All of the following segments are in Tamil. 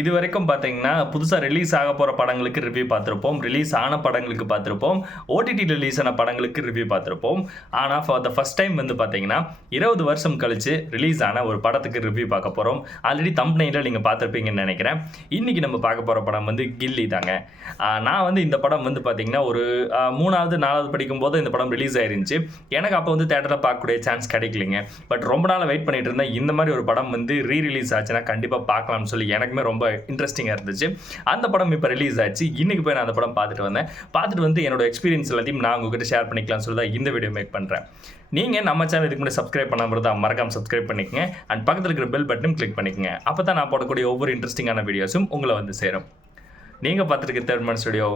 இதுவரைக்கும் பார்த்தீங்கன்னா, புதுசா ரிலீஸ் ஆக போற படங்களுக்கு ரிவ்யூ பார்த்திருப்போம். ரிலீஸ் ஆன படங்களுக்கு பார்த்திருப்போம். ஓடிடி ரிலீஸ் ஆன படங்களுக்கு ரிவ்யூ பார்த்திருப்போம். ஆனா, ஃபார் த ஃபர்ஸ்ட் டைம் வந்து பார்த்தீங்கன்னா, 20 வருஷம் கழிச்சு ரிலீஸ் ஆன ஒரு படத்துக்கு ரிவ்யூ பார்க்க போறோம். ஆல்ரெடி தம்ப்நெயில்ல நீங்க பார்த்திருப்பீங்கன்னு நெனைக்கிறேன். இன்னைக்கு நம்ம பார்க்க போற படம் வந்து கில்லி தாங்க. நான் வந்து இந்த படம் வந்து பார்த்தீங்கன்னா, ஒரு 3வது, 4வது படிக்கும்போது இந்த படம் ரிலீஸ் ஆயிருந்துச்சு. எனக்கு அப்போ வந்து தியேட்டர்ல பார்க்கக்கூடிய சான்ஸ் கிடைக்கலைங்க. பட் ரொம்ப நாளா வெயிட் பண்ணிட்டு இருந்தேன். இந்த மாரி ஒரு படம் வந்து ரிலீஸ் ஆச்சுன்னா கண்டிப்பா பார்க்கலாம்னு சொல்லி எனக்குமே ரொம்ப இன்ட்ரஸ்டிங்கா இருந்துச்சு. அந்த படம் இப்ப ரிலீஸ் ஆச்சு. இன்னைக்கு போய் நான் அந்த படம் பார்த்துட்டு வந்தேன். பார்த்துட்டு வந்து என்னோட எக்ஸ்பீரியன்ஸ் எல்லாத்தையும் நான் உங்ககிட்ட ஷேர் பண்ணிக்கலாம்னு சொல்லி தான் இந்த வீடியோ மேக் பண்றேன். நீங்க நம்ம சேனல் இதுக்கு முன்னாடி சப்ஸ்கிரைப் பண்ணாம இருந்தா மறக்காம சப்ஸ்கிரைப் பண்ணிக்கங்க. அண்ட் பக்கத்துல இருக்கிற பெல் பட்டனையும் கிளிக் பண்ணிக்கங்க. அப்பதான் நான் போடக்கூடிய ஒவ்வொரு இன்ட்ரஸ்டிங்கான வீடியோஸும் உங்களை வந்து சேரும். நீங்க பார்த்துட்டு இருக்க தேர்ட் மன் ஸ்டுடியோ.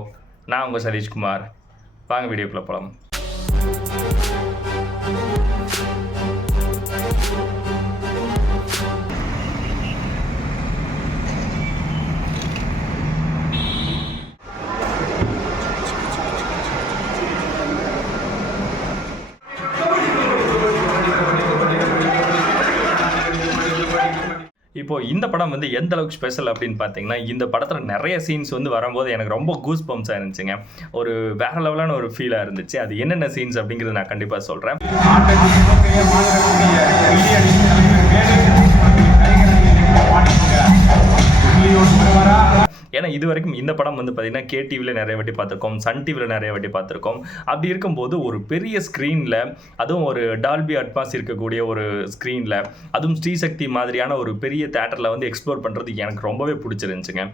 நான் உங்க சதீஷ்குமார். வாங்க வீடியோக்குள்ள போலாம். இப்போ இந்த படம் வந்து எந்த அளவுக்கு ஸ்பெஷல் அப்படின்னு பார்த்தீங்கன்னா, இந்த படத்துல நெறைய சீன்ஸ் வந்து வரும்போது எனக்கு ரொம்ப கூஸ் பம்ப்ஸா இருந்துச்சுங்க. ஒரு வேற லெவலான ஒரு ஃபீலா இருந்துச்சு. அது என்னென்ன சீன்ஸ் அப்படிங்கிறத நான் கண்டிப்பா சொல்றேன். ஏன்னா இதுவரைக்கும் இந்த படம் வந்து பார்த்தீங்கன்னா, கேடிவில நெறைய வாட்டி பார்த்துருக்கோம். சன் டிவில நெறைய வாட்டி பார்த்துருக்கோம். அப்படி இருக்கும்போது ஒரு பெரிய ஸ்க்ரீன்ல, அதுவும் ஒரு டால்பி அட்மாஸ் இருக்கக்கூடிய ஒரு ஸ்க்ரீன்ல, அதுவும் ஸ்ரீசக்தி மாதிரியான ஒரு பெரிய தியேட்டர்ல வந்து எக்ஸ்ப்ளோர் பண்றது எனக்கு ரொம்பவே பிடிச்சிருந்துச்சுங்க.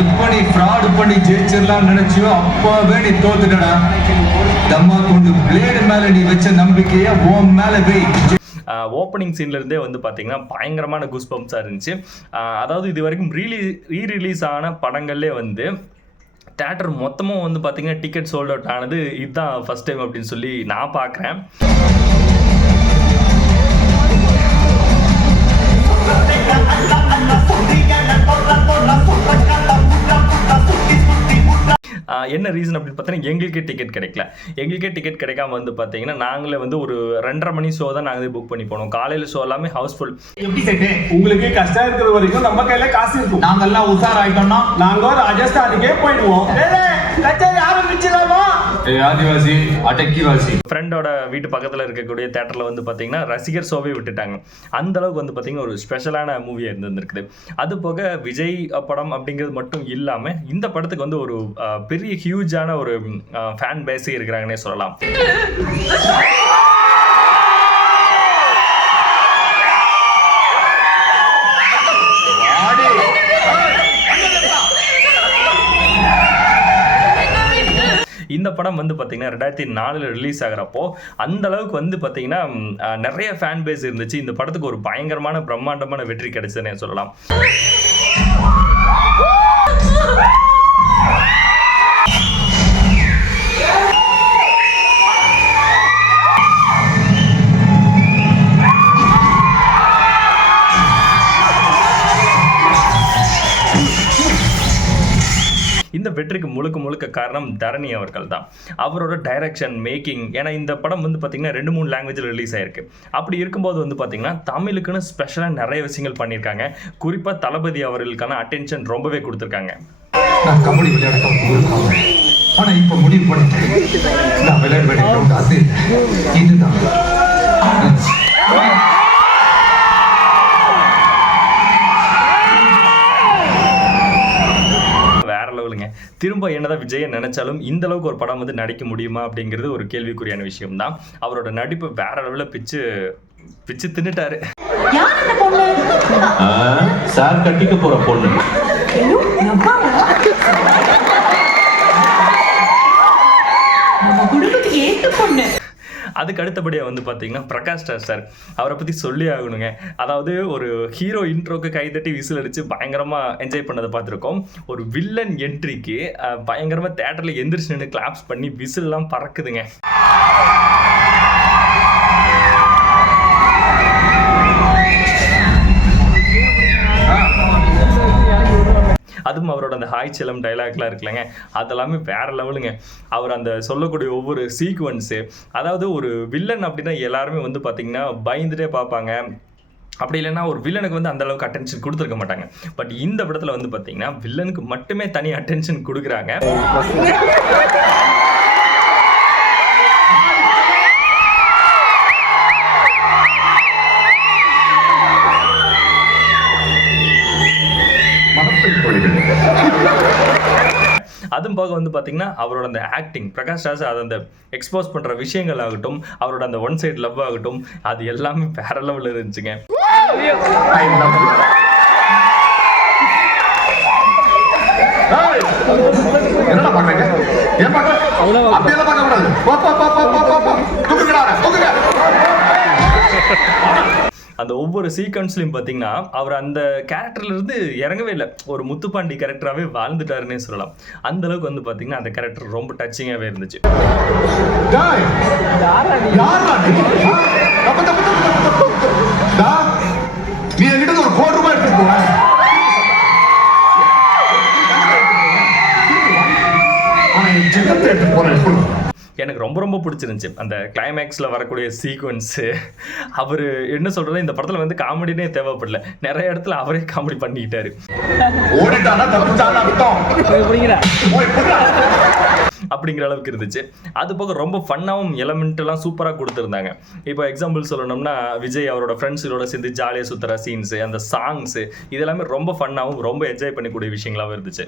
இப்ப நீ ஃப்ராட் பண்ணி ஜெயிச்சிரலாம் நினைச்சியோ அப்பவே நீ தோத்துட்டடா. தம்மா கொண்டு பிளேடு மேல நீ வச்ச நம்பிக்கைய உன் மேல வை. ஓப்பனிங் சீன்ல இருந்தே வந்து பார்த்தீங்கன்னா, பயங்கரமான கூஸ் பம்ப்ஸா இருந்துச்சு. அதாவது இது வரைக்கும் ரிலீஸ் ஆன படங்கள்லே வந்து தியேட்டர் மொத்தமும் வந்து பார்த்தீங்கன்னா, டிக்கெட் சோல்ட் அவுட் ஆனது இதுதான் ஃபர்ஸ்ட் டைம் அப்படின்னு சொல்லி நான் பார்க்குறேன். என்ன ரீசன் அப்படின்னு பார்த்தீங்கன்னா, எங்களுக்கே டிக்கெட் கிடைக்கல. எங்களுக்கே டிக்கெட் கிடைக்காம வந்து பார்த்தீங்கன்னா, நாங்களே வந்து ஒரு 2:30 மணி ஷோ தான் நாங்களே புக் பண்ணி போனோம். காலையில ஷோ எல்லாமே ஹவுஸ்ஃபுல். எப்படி செட்டு உங்களுக்கு கஷ்டம் இருக்கிற வரைக்கும் நம்ம கையில காசு இருக்கும். நாங்கெல்லாம் உசார் ஆயிட்டோம்னா நாங்க ராஜஸ்தானுக்கே போயிடுவோம். ஆரம்பிச்சிடலாமா? ஆதிவாசி அடக்கிவாசி ஃப்ரெண்டோட வீட்டு பக்கத்தில் இருக்கக்கூடிய தியேட்டரில் வந்து பார்த்தீங்கன்னா, ரசிகர் ஷோவே விட்டுட்டாங்க. அந்த அளவுக்கு வந்து பார்த்தீங்கன்னா, ஒரு ஸ்பெஷலான மூவியாக இருந்திருக்குது. அது போக விஜய் படம் அப்படிங்கிறது மட்டும் இல்லாமல் இந்த படத்துக்கு வந்து ஒரு பெரிய ஹியூஜான ஒரு ஃபேன் பேஸே இருக்கிறாங்கன்னே சொல்லலாம். இந்த படம் வந்து பார்த்தீங்கன்னா 2004 ரிலீஸ் ஆகிறப்போ அந்த அளவுக்கு வந்து பார்த்தீங்கன்னா நிறைய ஃபேன் பேஸ் இருந்துச்சு. இந்த படத்துக்கு ஒரு பயங்கரமான பிரம்மாண்டமான வெற்றி கிடைச்சதுன்னே சொல்லலாம். இந்த வெற்றிக்கு முழுக்க காரணம் தரணி அவர்கள் தான். அவரோட டைரக்ஷன், மேக்கிங். ஏன்னா இந்த படம் வந்து பார்த்தீங்கன்னா 2-3 லாங்குவேஜில் ரிலீஸ் ஆயிருக்கு. அப்படி இருக்கும்போது வந்து பார்த்தீங்கன்னா, தமிழுக்குன்னு ஸ்பெஷலாக நிறைய விஷயங்கள் பண்ணியிருக்காங்க. குறிப்பாக தளபதி அவர்களுக்கான அட்டென்ஷன் ரொம்பவே கொடுத்துருக்காங்க. நான் கபடி விளையாட ஆனா இப்ப முடிவு பண்ணிட்டேன். நான் விளையாட வேண்டிய அது இதுதான். திரும்ப என்னதான் விஜயை நினைச்சாலும் இந்த அளவுக்கு ஒரு படம் வந்து நடிக்க முடியுமா அப்படிங்கிறது ஒரு கேள்விக்குறியான விஷயம் தான். அவரோட நடிப்பு வேற லெவலில் பிச்சு தின்னுட்டாரு. சார் கட்டிக்க போற பொண்ணு. அதுக்கு அடுத்தபடியாக வந்து பார்த்தீங்கன்னா, பிரகாஷ் ராஜ் சார் அவரை பற்றி சொல்லி ஆகணுங்க. அதாவது ஒரு ஹீரோ இன்ட்ரோக்கு கைதட்டி விசில் அடித்து பயங்கரமாக என்ஜாய் பண்ணதை பார்த்துருக்கோம். ஒரு வில்லன் என்ட்ரிக்கு பயங்கரமாக தேட்டரில் எந்திரிச்சு நின்று கிளாப்ஸ் பண்ணி விசில்லாம் பறக்குதுங்க. அதுவும் அவரோட அந்த ஹாய் செல்லம் டைலாக்லாம் இருக்குல்லங்க, அதெல்லாமே வேற லெவலுங்க. அவர் அந்த சொல்லக்கூடிய ஒவ்வொரு சீக்வன்ஸு, அதாவது ஒரு வில்லன் அப்படின்னா எல்லாருமே வந்து பார்த்தீங்கன்னா பயந்துட்டே பார்ப்பாங்க. அப்படி இல்லைன்னா ஒரு வில்லனுக்கு வந்து அந்த அளவுக்கு அட்டென்ஷன் கொடுத்துருக்க மாட்டாங்க. பட் இந்த படத்தில் வந்து பார்த்தீங்கன்னா வில்லனுக்கு மட்டுமே தனி அட்டென்ஷன் கொடுக்குறாங்க. அதுவும் போக வந்து பார்த்தீங்கன்னா அவரோட அந்த ஆக்டிங், பிரகாஷ் ராஜ் அதை அந்த எக்ஸ்போஸ் பண்ணுற விஷயங்கள் ஆகட்டும், அவரோட அந்த ஒன் சைடு லவ் ஆகட்டும், அது எல்லாமே வேற லெவலில் இருந்துச்சுங்க. என்னடா பண்றீங்க? ஏன் பார்க்க? அப்படியெல்லாம் பார்க்க கூடாது. போ போ போ போ போ போ. தூக்குங்கடா, தூக்குங்க. அந்த ஒவ்வொரு சீக்வன்ஸ்லையும் பார்த்தீங்கன்னா அவர் அந்த கேரக்டர்ல இருந்து இறங்கவே இல்லை. ஒரு முத்துப்பாண்டி கேரக்டராகவே வாழ்ந்துட்டாருன்னே சொல்லலாம். அந்த அளவுக்கு வந்து பார்த்தீங்கன்னா அந்த கேரக்டர் ரொம்ப டச்சிங்காகவே இருந்துச்சு. டேய், யாரா நீ? தப்பு தப்பு தப்பு தப்பு. டா, நீ என்கிட்ட ஒரு கோடி ரூபாய் எடுத்து போவ. எனக்கு ரொம்ப ரொம்ப பிடிச்சிருந்துச்சு அந்த கிளைமேக்ஸில் வரக்கூடிய சீக்வன்ஸு. அவர் என்ன சொல்கிறது, இந்த படத்தில் வந்து காமெடினே தேவைப்படல, நிறைய இடத்துல அவரே காமெடி பண்ணிக்கிட்டாரு. அப்படிங்கிற அளவுக்கு இருந்துச்சு. அது போக ரொம்ப ஃபன்னாகவும் எலமெண்ட்லாம் சூப்பராக கொடுத்துருந்தாங்க. இப்போ எக்ஸாம்பிள் சொல்லணும்னா விஜய் அவரோட ஃப்ரெண்ட்ஸுகளோட சேர்ந்து ஜாலியாக சுற்றுற சீன்ஸு, அந்த சாங்ஸு, இதெல்லாமே ரொம்ப ஃபன்னாகவும் ரொம்ப என்ஜாய் பண்ணக்கூடிய விஷயங்களாகவும் இருந்துச்சு.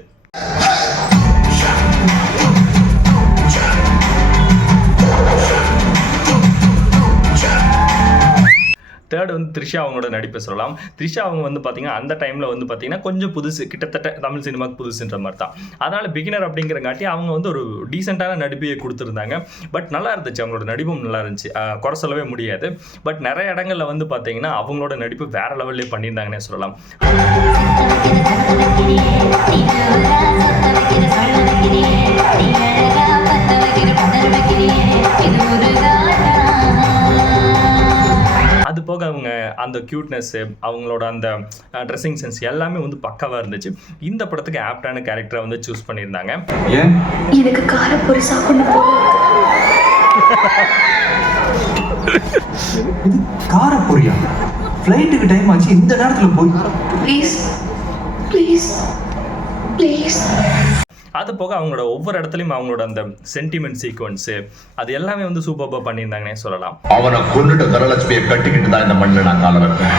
தேர்ட் வந்து த்ரிஷா அவங்களோட நடிப்பை சொல்லலாம். த்ரிஷா அவங்க வந்து பார்த்தீங்கன்னா அந்த டைமில் வந்து பார்த்தீங்கன்னா கொஞ்சம் புதுசு, கிட்டத்தட்ட தமிழ் சினிமாவுக்கு புதுசுன்ற மாதிரி தான். அதனால் பிகினர் அப்படிங்கிறங்காட்டி அவங்க வந்து ஒரு டீசெண்டான நடிப்பையை கொடுத்துருந்தாங்க. பட் நல்லா இருந்துச்சு, அவங்களோட நடிப்பும் நல்லா இருந்துச்சு, குறை சொல்லவே முடியாது. பட் நிறைய இடங்களில் வந்து பார்த்தீங்கன்னா அவங்களோட நடிப்பு வேற லெவல்லே பண்ணியிருந்தாங்கன்னே சொல்லலாம். அது போக அவங்க அந்த கியூட்னஸ், அவங்களோட அந்த ட்ரெஸ்ஸிங் சென்ஸ் எல்லாமே வந்து பக்காவாக இருந்துச்சு. இந்த படத்துக்கு ஆப்டான கேரக்டரை வந்து சூஸ் பண்ணியிருந்தாங்க. ஏன் எனக்கு காரப்பொரி சாப்பிடணும் போல. இது காரப்பொரியா? ஃப்ளைட்டுக்கு டைம் ஆச்சு, இந்த நேரத்தில் போய். Please please please. அது போக அவங்களோட ஒவ்வொரு இடத்துலையும் அவங்களோட அந்த சென்டிமெண்ட் சீக்வன்ஸு, அது எல்லாமே வந்து சூப்பராக பண்ணியிருந்தாங்கன்னே சொல்லலாம். அவனை கொண்டுட்டு தனலட்சுமியை கட்டிக்கிட்டு தான் இந்த மண்ணை நான் கால வைப்பேன்.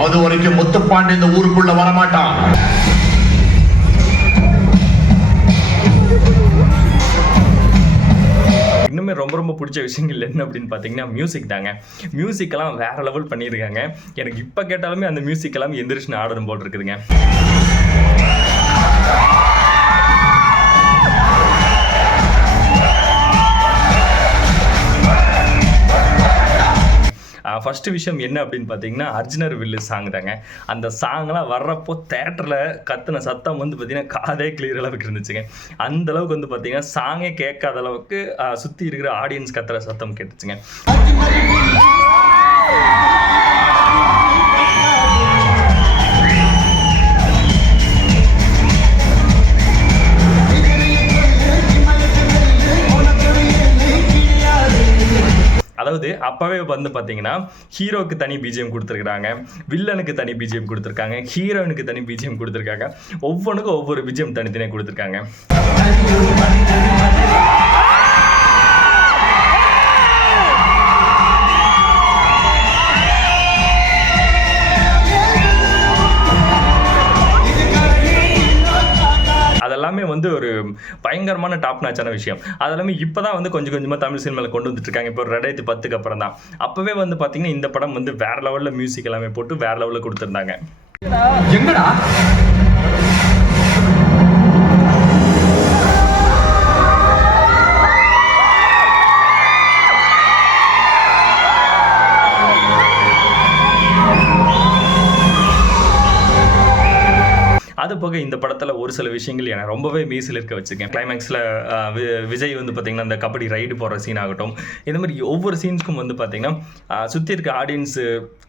அது வரைக்கும் முத்துப்பாண்டி இந்த ஊருக்குள்ள வரமாட்டான். இன்னுமே ரொம்ப ரொம்ப பிடிச்ச விஷயங்கள் என்ன அப்படின்னு பார்த்தீங்கன்னா மியூசிக் தாங்க. மியூசிக்கெல்லாம் வேற லெவல் பண்ணியிருக்காங்க. எனக்கு இப்போ கேட்டாலுமே அந்த மியூசிக் எல்லாம் எந்திரிச்சுன்னு ஆடணும் போல் இருக்குதுங்க. ஃபஸ்ட்டு விஷயம் என்ன அப்படின்னு பார்த்தீங்கன்னா அர்ஜுனர் வில்லு சாங் தாங்க. அந்த சாங்லாம் வர்றப்போ தேட்டரில் கத்துன சத்தம் வந்து பார்த்தீங்கன்னா காதே கிளியர் அளவுக்கு இருந்துச்சுங்க. அந்த அளவுக்கு வந்து பார்த்தீங்கன்னா சாங்கே கேட்காத அளவுக்கு சுற்றி இருக்கிற ஆடியன்ஸ் கத்துற சத்தம் கேட்டுச்சுங்க. அதாவது அப்பவே வந்து பார்த்தீங்கன்னா ஹீரோக்கு தனி பிஜிஎம் கொடுத்துருக்காங்க, வில்லனுக்கு தனி பிஜிஎம் கொடுத்துருக்காங்க, ஹீரோயினுக்கு தனி பிஜிஎம் கொடுத்துருக்காங்க, ஒவ்வொன்றுக்கும் ஒவ்வொரு பிஜிஎம் தனித்தனியாக கொடுத்துருக்காங்க. அதெல்லாமே வந்து ஒரு பயங்கரமான டாப் நாச்சான விஷயம். அதெல்லாமே இப்போ தான் வந்து கொஞ்சம் கொஞ்சமாக தமிழ் சினிமாவில் கொண்டு வந்துட்டு இருக்காங்க. இப்போ 2010க்கு அப்புறம் தான். அப்போவே வந்து பார்த்தீங்கன்னா இந்த படம் வந்து வேற லெவலில் மியூசிக் எல்லாமே போட்டு வேற லெவலில் கொடுத்துருந்தாங்க. எங்கடா அது போக இந்த படத்தில் ஒரு சில விஷயங்கள் எனக்கு ரொம்பவே மீசில் இருக்க வச்சுருக்கேன். கிளைமேக்ஸில் விஜய் வந்து பார்த்திங்கன்னா அந்த கபடி ரைடு போகிற சீன் ஆகட்டும், இந்த மாதிரி ஒவ்வொரு சீன்ஸ்க்கும் வந்து பார்த்திங்கன்னா சுற்றி இருக்க ஆடியன்ஸு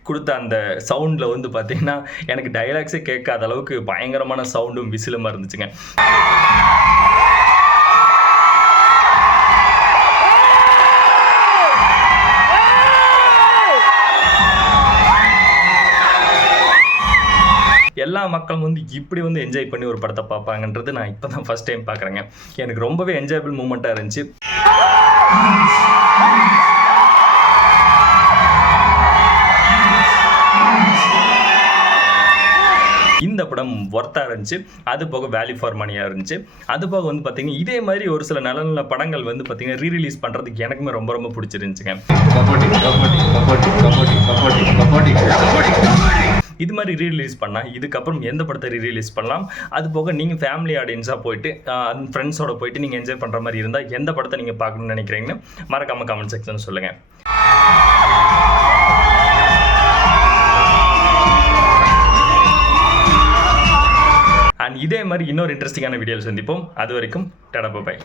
கொடுத்த அந்த சவுண்டில் வந்து பார்த்திங்கன்னா எனக்கு டைலாக்ஸே கேட்காத அளவுக்கு பயங்கரமான சவுண்டும் விசிலுமாக இருந்துச்சுங்க. எல்லா மக்களும் வந்து இப்படி வந்து என்ஜாய் பண்ணி ஒரு படத்தை பார்ப்பாங்கன்றது நான் இப்போ தான் ஃபர்ஸ்ட் டைம் பார்க்குறேங்க. எனக்கு ரொம்பவே என்ஜாயபிள் மூமெண்ட்டாக இருந்துச்சு. இந்த படம் ஒர்த்தாக இருந்துச்சு. அது போக வேல்யூ ஃபார் மணியாக இருந்துச்சு. அது போக வந்து பார்த்தீங்கன்னா இதே மாதிரி ஒரு சில நல்ல நல்ல படங்கள் வந்து பார்த்தீங்கன்னா ரீரிலீஸ் பண்ணுறதுக்கு எனக்குமே ரொம்ப ரொம்ப பிடிச்சிருந்துச்சுங்க. இது மாதிரி ரீரிலீஸ் பண்ணால் இதுக்கப்புறம் எந்த படத்தை ரீரிலீஸ் பண்ணலாம், அது போக நீங்கள் ஃபேமிலி ஆடியன்ஸாக போயிட்டு ஃப்ரெண்ட்ஸோட போயிட்டு நீங்கள் என்ஜாய் பண்ணுற மாதிரி இருந்தால் எந்த படத்தை நீங்கள் பார்க்கணும்னு நினைக்கிறீங்கன்னு மறக்காமல் கமெண்ட் செக்ஷன் சொல்லுங்கள். அண்ட் இதே மாதிரி இன்னொரு இன்ட்ரெஸ்டிங்கான வீடியோவில் சந்திப்போம். அது வரைக்கும் டாடா பை.